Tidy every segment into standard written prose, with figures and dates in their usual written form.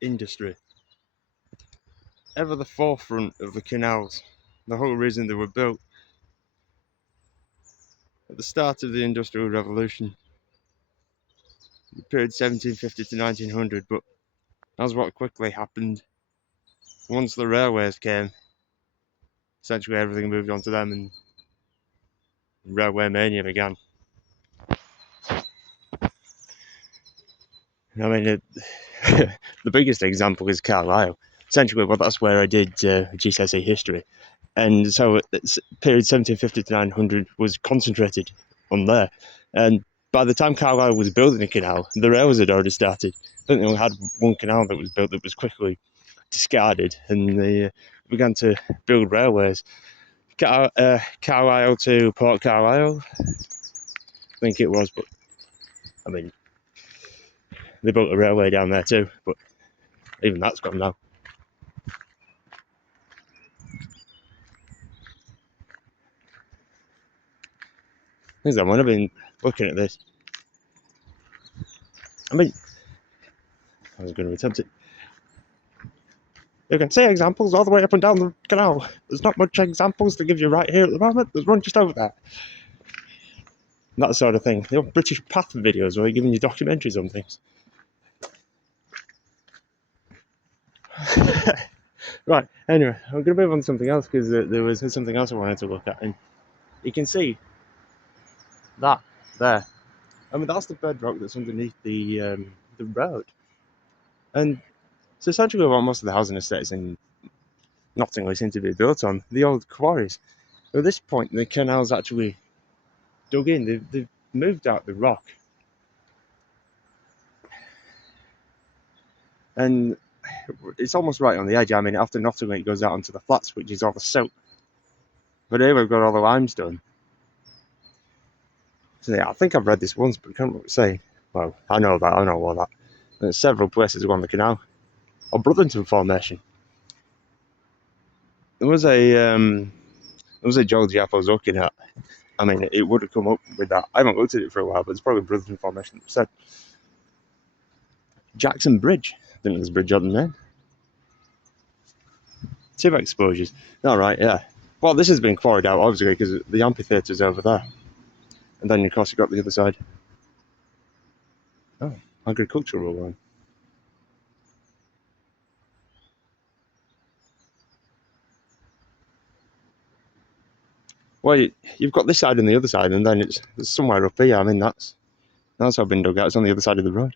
industry, ever the forefront of the canals. The whole reason they were built at the start of the Industrial Revolution, the period 1750 to 1900. But as what quickly happened, once the railways came, essentially everything moved on to them and railway mania began. I mean, the biggest example is Carlisle. Essentially, well, that's where I did GCSE history. And so, period 1750 to 900 was concentrated on there. And by the time Carlisle was building a canal, the railways had already started. I think they only had one canal that was built that was quickly discarded, and they began to build railways. Carlisle to Port Carlisle, I think it was, but I mean, they built a railway down there too, but even that's gone now. Things like when I've been looking at this, I mean, I was going to attempt it. You can see examples all the way up and down the canal. There's not much examples to give you right here at the moment. There's one just over there. That sort of thing. The old British Path videos where you're giving you documentaries on things. Right, anyway, I'm going to move on to something else because there was something else I wanted to look at. And you can see that there. I mean, that's the bedrock that's underneath the road. And so essentially what most of the housing estates in Nottingham seem to be built on, the old quarries. At this point, the canal's actually dug in. They've moved out the rock. And it's almost right on the edge. I mean, after Nottingham, it goes out onto the flats, which is all the silt. But here we've got all the limestone. So yeah, I think I've read this once, but I can't remember what to say. Well, I know all that. There's several places along the canal. Or Brotherton Formation. There was a geology app I was looking at. I mean, it would have come up with that. I haven't looked at it for a while, but it's probably Brotherton Formation that said. Jackson Bridge. I think there's a bridge on there. 2 exposures. All right, yeah. Well, this has been quarried out, obviously, because the amphitheatre's over there. And then, of course, you've got the other side. Oh, agricultural one. Well, you've got this side and the other side, and then it's somewhere up here. I mean, that's how it's been dug out. It's on the other side of the road.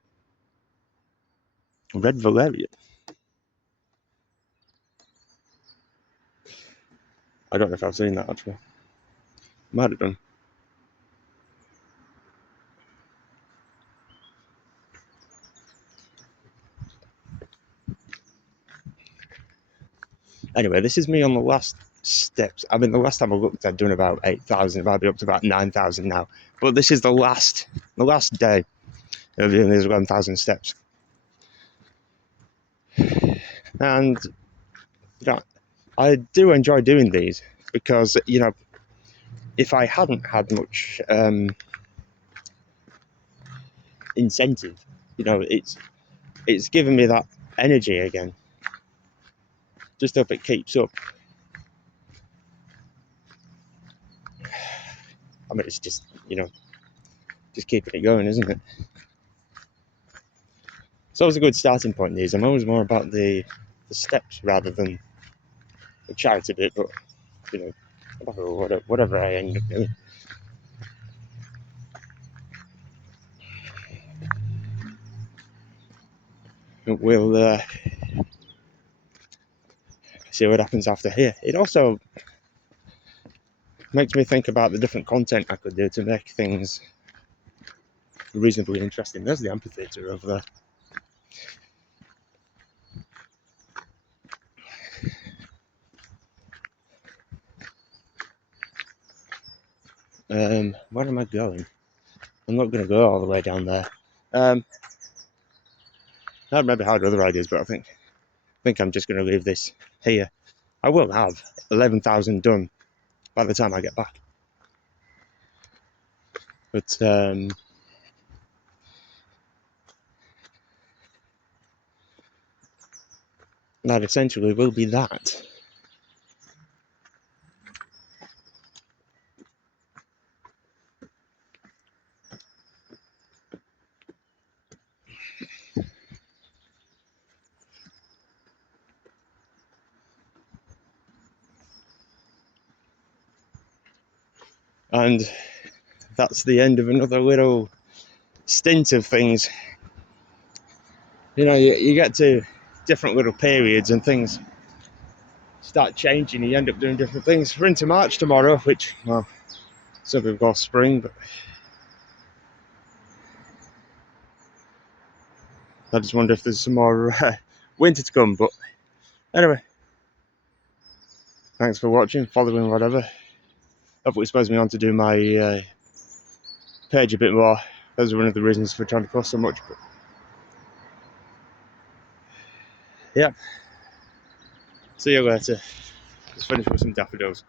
Red Valeria. I don't know if I've seen that, actually. Might have done. Anyway, this is me on the last steps. I mean, the last time I looked, I'd done about 8,000. It might be up to about 9,000 now. But this is the last day of doing these 1,000 steps. And, I do enjoy doing these because, if I hadn't had much incentive, it's given me that energy again. Just hope it keeps up. I mean, it's just, just keeping it going, isn't it? It's always a good starting point, these. I'm always more about the steps rather than the charity bit, but, whatever I end up doing. We'll see what happens after here. It also makes me think about the different content I could do to make things reasonably interesting. There's the amphitheatre over there. Where am I going? I'm not going to go all the way down there. I maybe had other ideas, but I think I'm just going to leave this here. I will have 11,000 done by the time I get back. But that essentially will be that. And that's the end of another little stint of things. You know, you get to different little periods and things start changing. You end up doing different things. We're into March tomorrow, which, well, some people call spring, but I just wonder if there's some more winter to come. But anyway, thanks for watching, following, whatever. Hopefully it spurs me on to do my page a bit more. Those are one of the reasons for trying to post so much. But yeah, see you later. Let's finish with some daffodils.